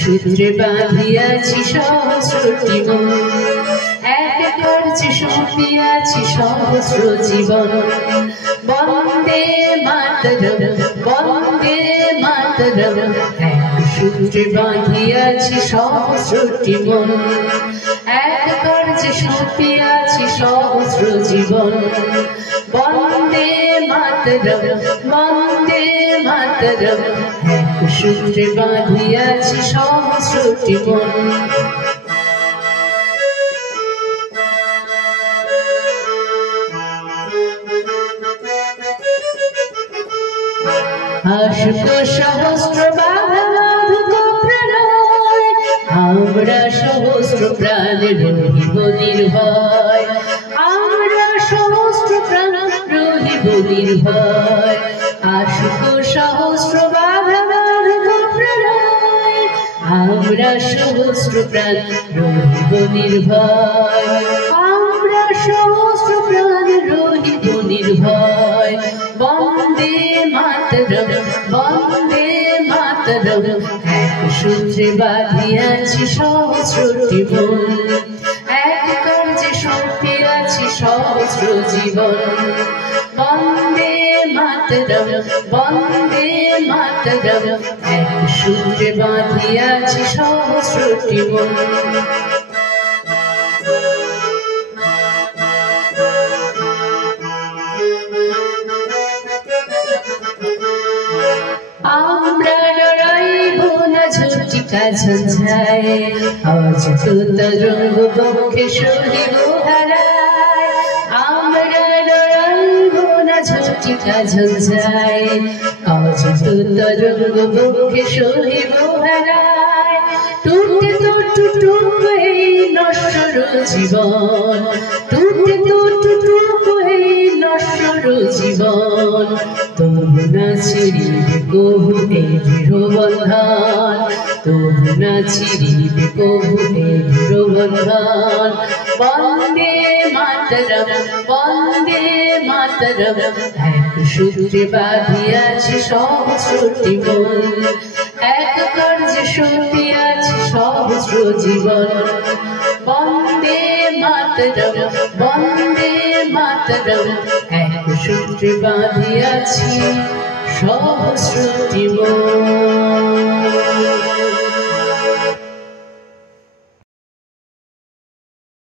সূত্রে বাঁধিয়াছি সহস্রটি মন, এক কার্যে সঁপিয়াছি সহস্র জীবন। বন্দে মাতরম, বন্দে মাতরম, এক সূত্রে বাঁধিয়াছি সহস্রটি মন, এক কার্যে সঁপিয়াছি সহস্র জীবন। বন্দে মাতরম, বন্দে মাতরম, এক সূত্রে বাঁধিয়াছি সহস্রটি মন। আশুক সহস্র বাধা বাঁধুক প্রণয়, আমরা সহস্র প্রাণে রহিব নির্ভয়, আমরা সহস্র প্রাণ রহিব নির্ভয়। আশুক সহস্র বাধা বাঁধুক প্রণয়, আমরা সহস্র প্রাণ রহিব নির্ভয়, আমরা সহস্র প্রাণ রহিব নির্ভয়। বন্দে মাতরম, বন্দে মাতরম, এক সূত্রে বাঁধিয়াছি সহস্রটি মন, এক কার্যে সঁপিয়াছি সহস্র জীবন। বন্দে মাতরম, বন্দে মাতরম, এক সূত্রে বাঁধিয়াছি সহস্রটি মন। আমরা ডরাইব না ঝটিকা ঝঞ্ঝায়, আজ তো তরঙ্গ বক্ষে সহিব হারায়। আমরা ডরাইব না ঝটিকা ঝঞ্ঝায়, আজ তো তরঙ্গ বক্ষে সহিব হারায়। টুটে তো টুটুক এই নশ্বর জীবন, টুটে তো টুটুক এই নশ্বর জীবন। তবু না ছিড়িবে কভু এই দৃঢ় বন্ধন, তবু না ছিড়িবে কভু এই দৃঢ় বন্ধন। বন্দে মাতরম, বন্দে মাতরম, এক সূত্রে বাঁধিয়াছি সহস্রটি মন, এক কার্যে সঁপিয়াছি সহস্র জীবন। বন্দে মাতরম, বন্দে মাতরম, এক সূত্রে বাঁধিয়াছি সহস্রটি মন।